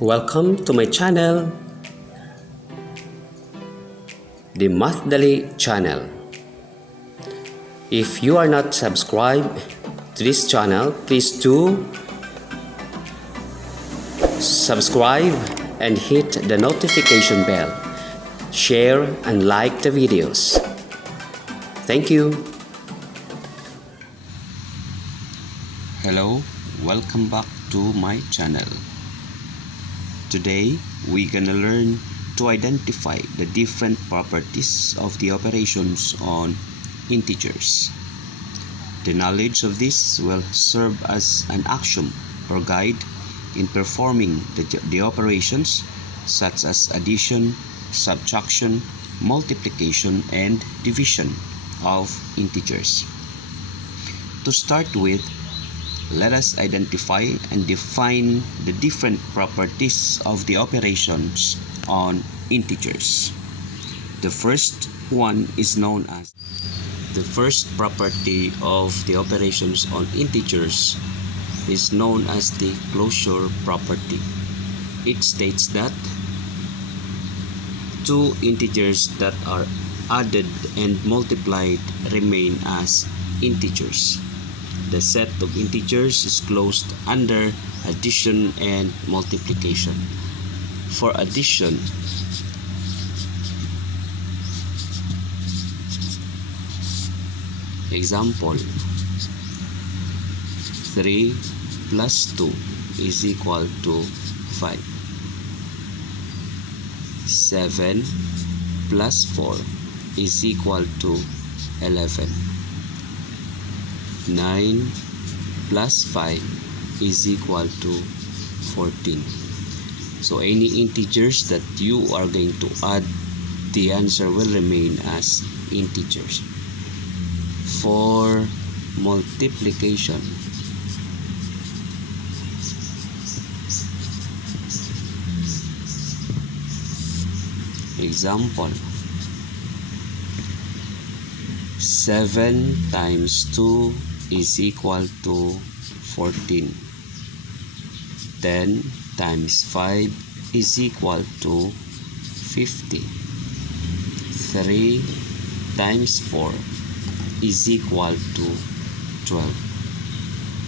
Welcome to my channel, the Math Dali channel. If you are not subscribed to this channel, please do subscribe and hit the notification bell. Share and like the videos. Thank you. Hello, welcome back to my channel. Today, we're gonna learn to identify the different properties of the operations on integers. The knowledge of this will serve as an axiom or guide in performing the operations such as addition, subtraction, multiplication, and division of integers. To start with, let us identify and define the different properties of the operations on integers. The first one is known as the first property of the operations on integers is known as the closure property. It states that two integers that are added and multiplied remain as integers. The set of integers is closed under addition and multiplication. For addition, example, 3 plus 2 is equal to 5. 7 plus 4 is equal to 11. 9 plus 5 is equal to 14. So any integers that you are going to add, the answer will remain as integers. For multiplication, example, 7 times 2 is equal to 14. 10 times 5 is equal to 50. 3 times 4 is equal to 12.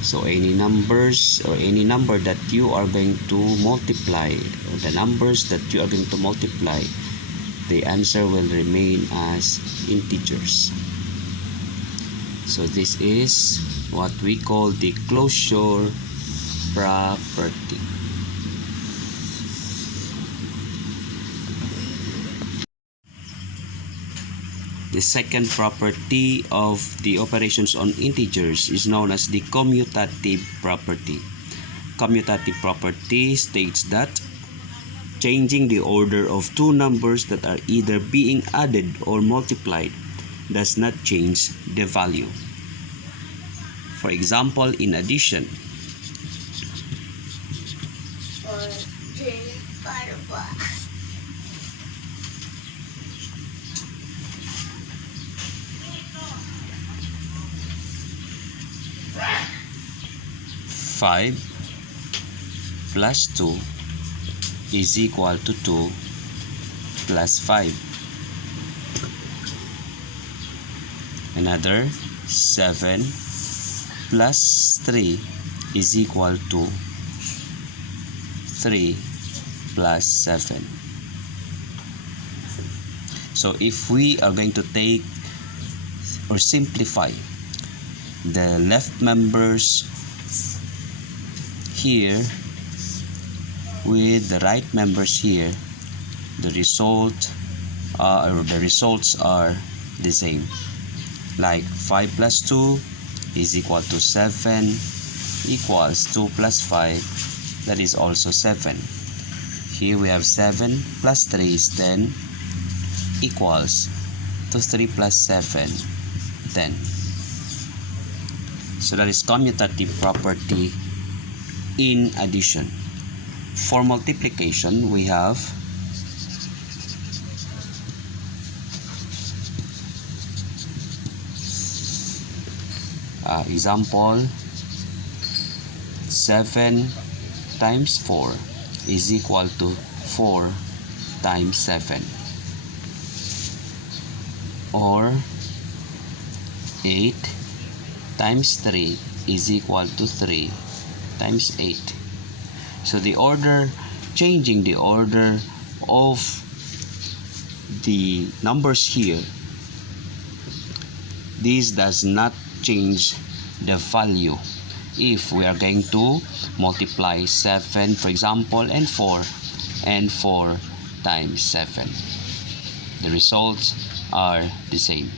So any numbers or any number that you are going to multiply, or the numbers that you are going to multiply, the answer will remain as integers. So this is what we call the closure property. The second property of the operations on integers is known as the commutative property. Commutative property states that changing the order of two numbers that are either being added or multiplied does not change the value. For example, in addition, five plus 2 is equal to 2 plus 5. Another, 7 plus 3 is equal to 3 plus 7. So if we are going to take or simplify the left members here with the right members here, the results are the same. Like 5 plus 2 is equal to 7 equals 2 plus 5, that is also 7. Here we have 7 plus 3 is 10 equals to 3 plus 7, 10. So that is commutative property in addition. For multiplication, we have example, 7 times 4 is equal to 4 times 7. Or 8 times 3 is equal to 3 times 8. So changing the order of the numbers here, this does not change the value. If we are going to multiply 7, for example, and 4 times 7, the results are the same.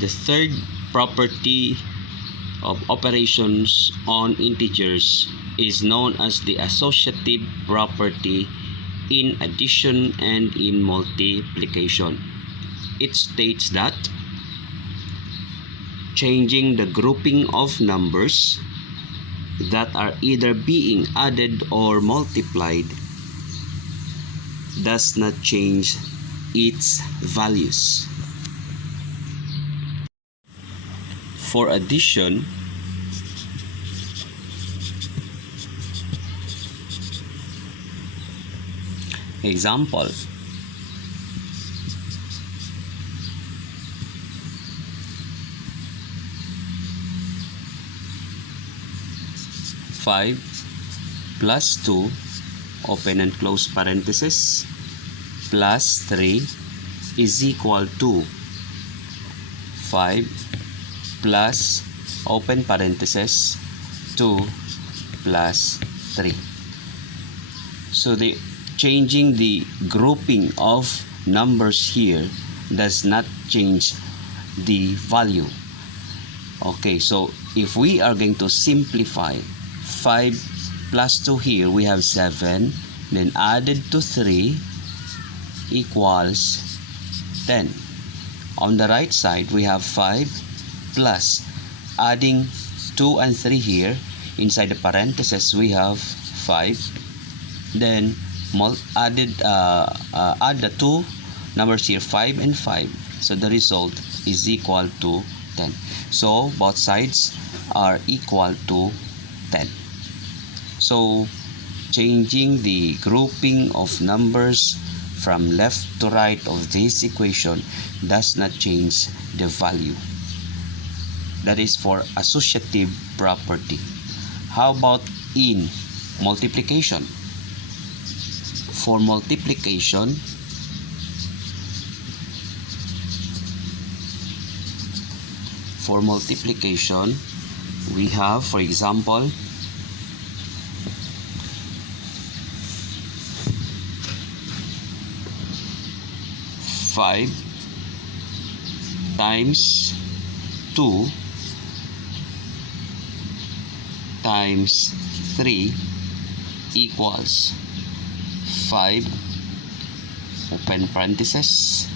The third property of operations on integers is known as the associative property in addition and in multiplication. It states that changing the grouping of numbers that are either being added or multiplied does not change its values. For addition, example, 5 plus 2, open and close parenthesis, plus 3 is equal to 5 plus, open parenthesis, 2 plus 3. So changing the grouping of numbers here does not change the value. Okay, so if we are going to simplify 5 plus 2 here, we have 7, then added to 3 equals 10. On the right side, we have 5 plus, adding 2 and 3 here, inside the parentheses we have 5, then add the two numbers here, 5 and 5, so the result is equal to 10. So both sides are equal to 10. So changing the grouping of numbers from left to right of this equation does not change the value. That is for associative property. How about in multiplication? For multiplication, we have, for example, 5 times 2 times 3 equals 5, open parenthesis,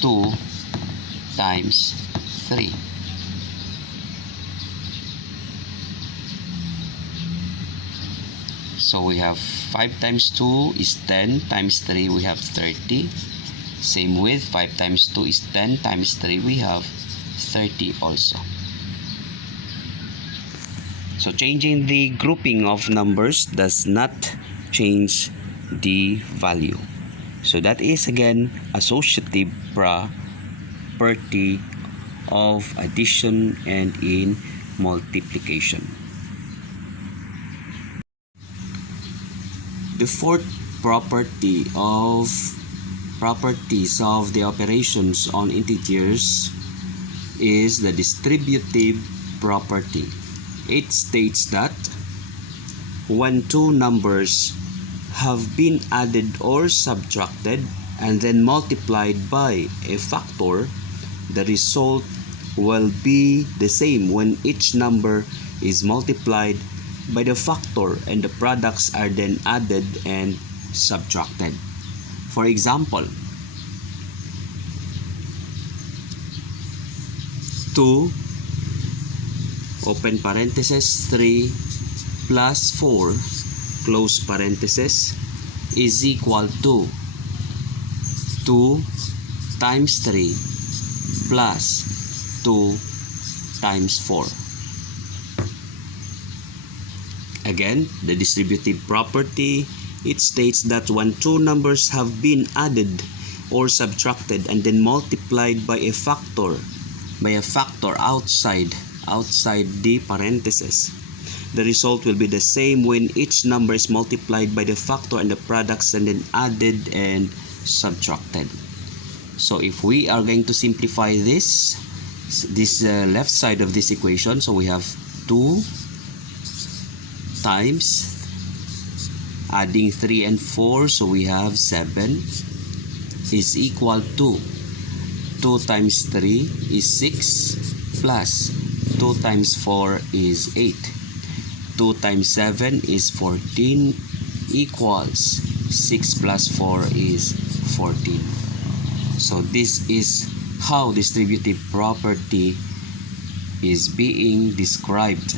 2 times 3. So we have 5 times 2 is 10 times 3, we have 30. Same with 5 times 2 is 10 times 3, we have 30 also. So changing the grouping of numbers does not change the value. So that is again associative property of addition and in multiplication. The fourth properties of the operations on integers is the distributive property. It states that when two numbers have been added or subtracted and then multiplied by a factor, the result will be the same when each number is multiplied by the factor and the products are then added and subtracted. For example, 2, open parenthesis, 3 plus 4, close parenthesis, is equal to 2 times 3 plus 2 times 4. Again, the distributive property, it states that when two numbers have been added or subtracted and then multiplied by a factor outside the parentheses, the result will be the same when each number is multiplied by the factor and the products and then added and subtracted. So if we are going to simplify this left side of this equation, so we have 2 times adding 3 and 4, so we have 7 is equal to 2 times 3 is 6 plus 2 times 4 is 8. 2 times 7 is 14 equals 6 plus 4 is 14. So this is how distributive property is being described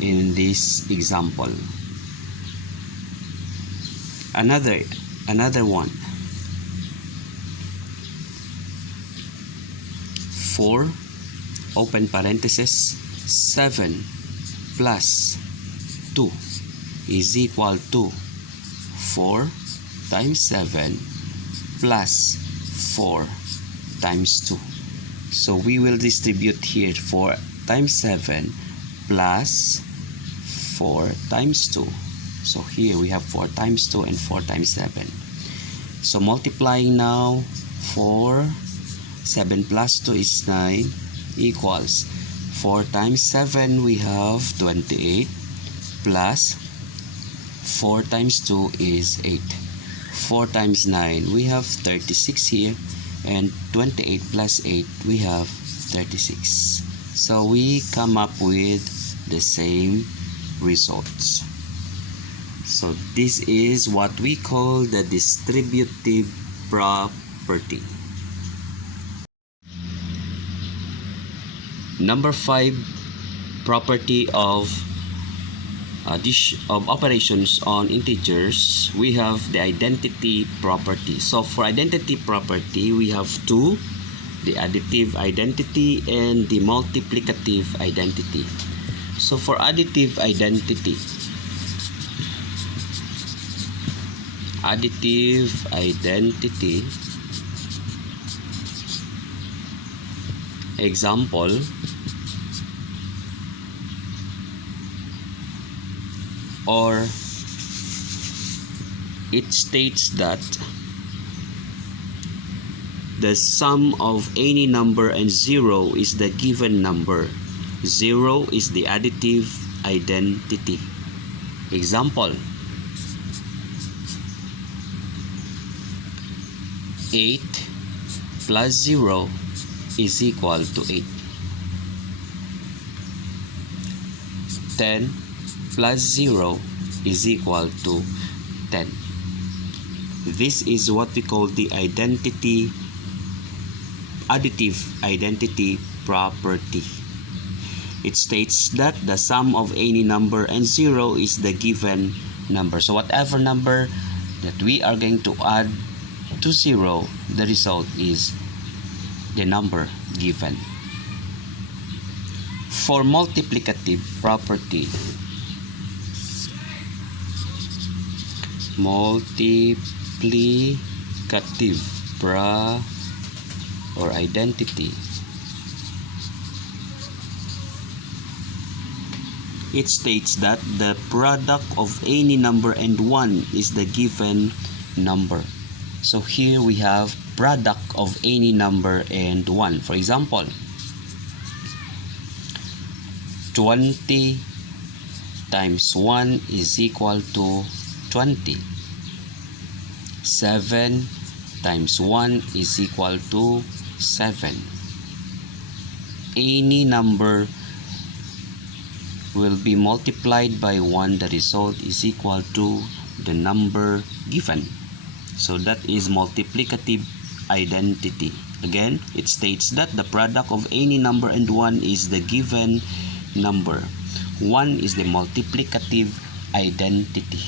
in this example. Another one. 4 open parenthesis 7 plus 2 is equal to 4 times 7 plus 4 times 2. So we will distribute here 4 times 7 plus 4 times 2. So here we have 4 times 2 and 4 times 7. So multiplying now, 4, 7 plus 2 is 9 equals 4 times 7 we have 28 plus 4 times 2 is 8. 4 times 9 we have 36 here, and 28 plus 8 we have 36. So we come up with the same results. So this is what we call the distributive property. Number 5, property of operations on integers. We have the identity property. So for identity property, we have two: the additive identity and the multiplicative identity. So for additive identity, example, or it states that the sum of any number and 0 is the given number. 0 is the additive identity. Example, 8 plus 0 is equal to 8. 10 plus 0 is equal to 10. This is what we call the additive identity property. It states that the sum of any number and 0 is the given number. So whatever number that we are going to add to 0, the result is the number given. For multiplicative property, or identity, it states that the product of any number and 1 is the given number. So here we have product of any number and 1. For example, 20 times 1 is equal to 20. 7 times 1 is equal to 7. Any number will be multiplied by 1. The result is equal to the number given. So that is multiplicative identity. Again, it states that the product of any number and 1 is the given number. 1 is the multiplicative identity.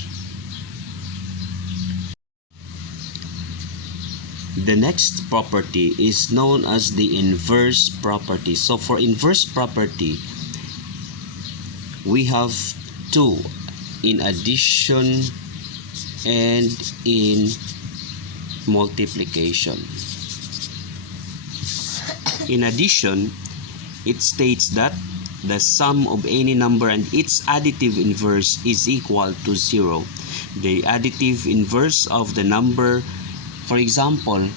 The next property is known as the inverse property. So for inverse property, we have two in addition and in multiplication. In addition, it states that the sum of any number and its additive inverse is equal to 0. The additive inverse of the number, for example,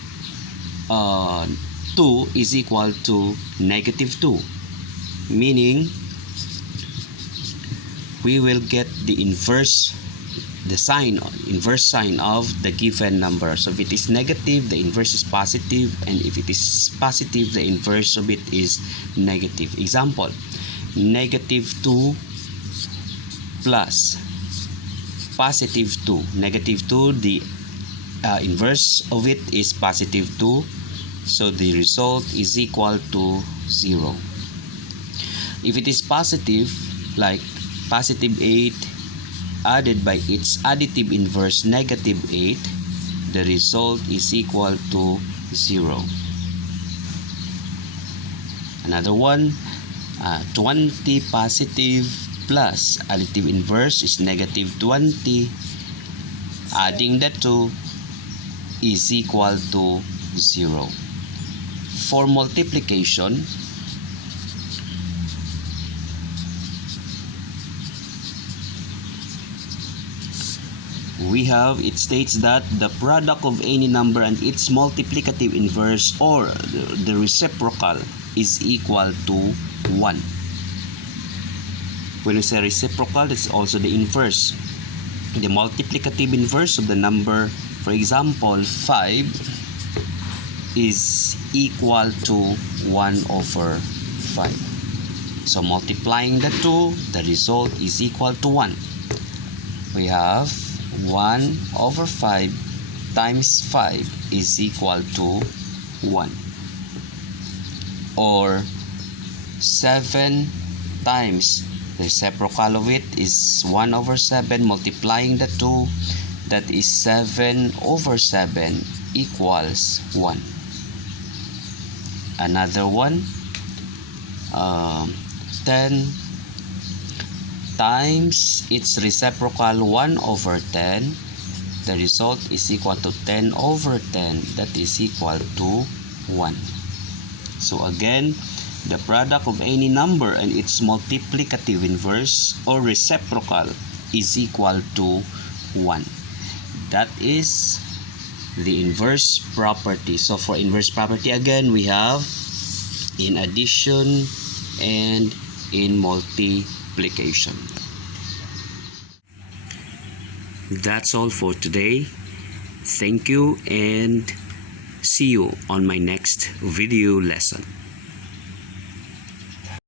2 is equal to negative 2, meaning we will get the inverse sign of the given number. So if it is negative, the inverse is positive, and if it is positive, the inverse of it is negative. Example, negative 2 plus positive 2. Negative 2, the inverse of it is positive 2, so the result is equal to 0. If it is positive, like positive 8 added by its additive inverse negative 8, the result is equal to 0. Another one, 20 positive plus additive inverse is negative 20. Adding the 2 is equal to 0. For multiplication, we have, it states that the product of any number and its multiplicative inverse or the reciprocal is equal to 1. When we say reciprocal, it's also the inverse. The multiplicative inverse of the number, for example, 5 is equal to 1 over 5. So multiplying the 2, the result is equal to 1. We have 1 over 5 times 5 is equal to 1. Or 7 times the reciprocal of it is 1 over 7, multiplying the 2, that is 7 over 7 equals 1. Another one, 10 times its reciprocal 1 over 10, the result is equal to 10 over 10, that is equal to 1. So again, the product of any number and its multiplicative inverse or reciprocal is equal to 1. That is the inverse property. So for inverse property, again, we have in addition and in multiplication. That's all for today. Thank you and see you on my next video lesson.